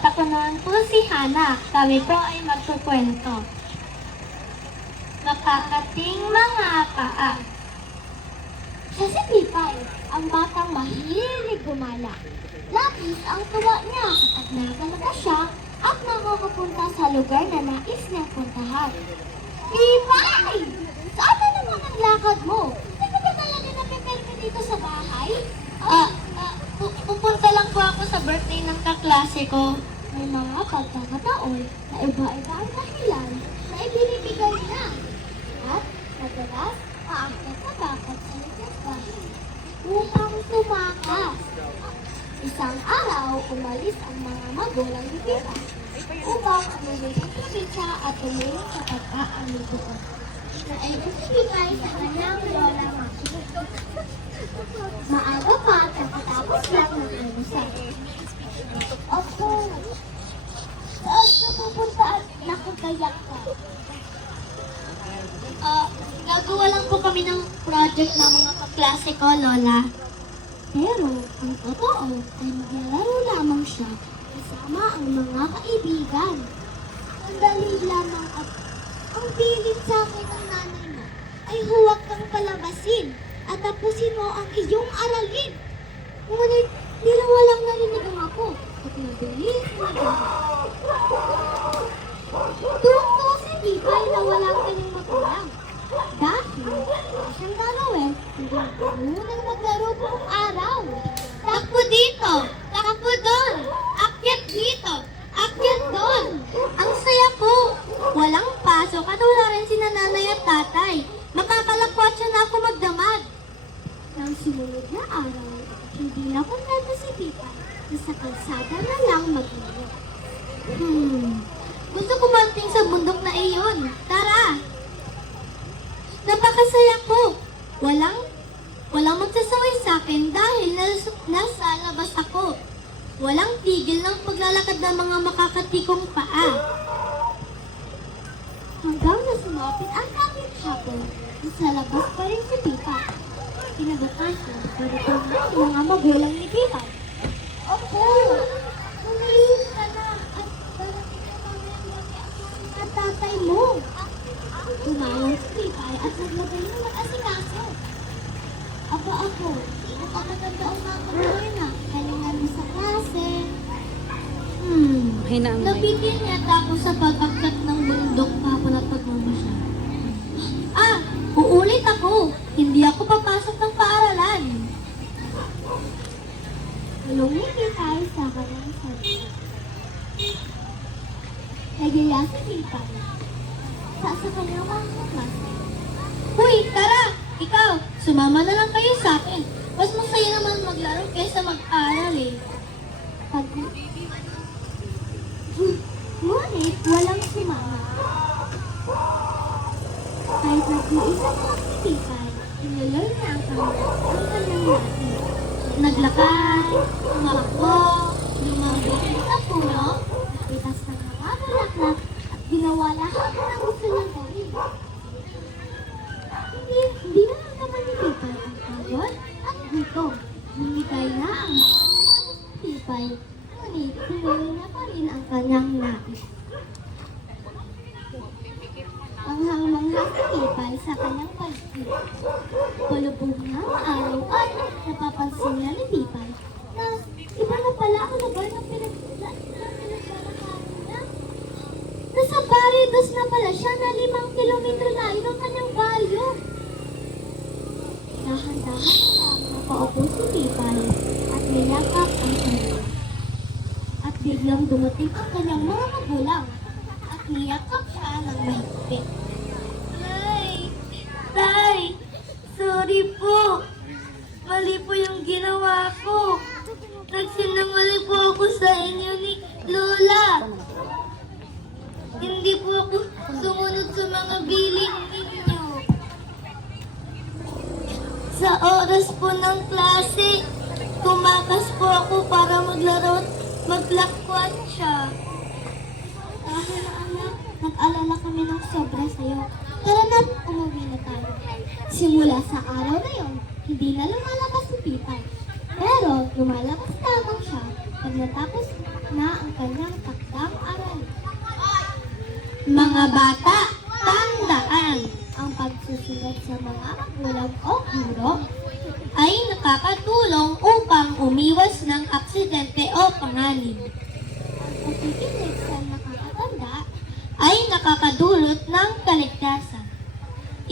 At ako naman po si Hana. Kami po ay magkukwento. Makakating mga paa. Siya si Pipay, ang batang mahilig gumala. Labis ang tuwa niya kapag nakalabas siya at nakakapunta sa lugar na nais niyang puntahan. Pipay! Saan na naman ang lakad mo? Hindi ba talaga napipirme dito sa bahay? Ah, pu- pupunta lang po ako sa birthday ng kaklase ko. May mga pagkakataon na iba-iba ang dahilan na ibinibigay niya. At madalas, aakyat sa bakat sa likod bahay upang tumakas. Isang araw, umalis ang mga magulang ni Tita upang umuwi ng probinsya at tumulong sa pag-aamig doon. Maaga pa nakatapos lang ng almusal. Opo, saan ka pupunta at nakagayak ka? Ah, gagawa lang po kami ng project ng mga kaklase ko, Lola. Pero, ang totoo ay naglalaro lamang siya kasama ang mga kaibigan. Sandali lamang at ang pilit sa akin ng nanay mo ay huwag kang palabasin at tapusin mo ang iyong aralin. Ngunit nilawalang narinig ang ako at mabilis na Tungo si Tibay na walang kanyang magulang. Dahil wala siyang gagawin, hindi marunong maglaro buong araw. Takbo dito! Takbo doon! Akyat dito! Akyat doon! Ang saya po! Walang pasok at wala rin si nanay at tatay. Makakalakwat siya na ako magdamag. Nang sumunod na araw, hindi na kontento si Tibay na sa kalsada na lang maglaro. Hmm, gusto ko banting sa bundok na iyon. Tara! Napakasaya ko. Walang, walang magsasaway sa akin dahil nas, nasa labas ako. Walang tigil ng paglalakad ng mga makakatikong paa. Hanggang na sumapit ang kapit hapon, nasa labas pa rin si Pipa. Kinabukasan, parating na ang mga magulang ni Pipa. Opo, tumihis ka na at darating na mamayang gabi ang mga tatay mo. Tumawag si Pipay at naglagay ng mag-asikaso. Ako ako, nakakaganda ang mga kabuhay na kalingan mo sa klase. Hmm, Hinaan mo. napigil yata ako sa pag-akyat ng bundok kapon at pagmamasya. Ah, uulit ako. Hindi ako papasok ng paaralan. Lumiti tayo sa kanyang sabi. Nagiya si Pipay sa sa kanyang mga klase. Huy, tara! Ikaw, sumama na lang kayo sa akin. Mas masaya naman maglaro kaysa mag-aral eh. Pag... Ngunit walang Si Pipay, inuloy na ang kanyang, ang kanyang natin. Naglakad, tumakbo, lumambot sa puno, napitas ng mga bulaklak, at ginawa lahat ng gusto. Hindi, hindi na ni Pipay ang pagod at gutom. Bumigay na ang mga Pipay, ngunit tuloy na pa rin ang kanyang nais. Manghang-mangha si Pipay sa kanyang paligid. Palubog na ang araw at napapansin niya ni Pipay na iba na pala ang lugar ng pinaglalakad niya. Nasa Baridos na pala siya na limang kilometro layo ng kanyang bayo. Dahan-dahan na lang nakaupo si Pipay at niyakap ang kanya. At biglang dumating ang kanyang mga magulang at niyakap siya ng mahigpit. Sorry po! Mali po yung ginawa ko. Nagsinungali po ako sa inyo ni Lola. Hindi po ako sumunod sa mga biling ninyo. Sa oras po ng klase, tumakas po ako para maglaro at maglakwat siya. Dahil anak, nag-alala kami ng sobra sa'yo. Tara na, umuwi na tayo. Simula sa araw na yon, hindi na lumalabas si Pipay. Pero lumalabas lamang siya pag natapos na ang kanyang takdang aral. Mga bata, tandaan, Ang pagsusulat sa mga magulang o guro ay nakakatulong upang umiwas ng aksidente o panganib. ang pakikinig sa nakakatanda Ay nakakadulot ng kaligtasan.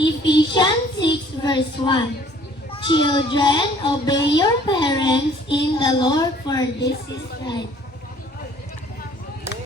Ephesians 6 verse 1 Children, obey your parents in the Lord for this is right.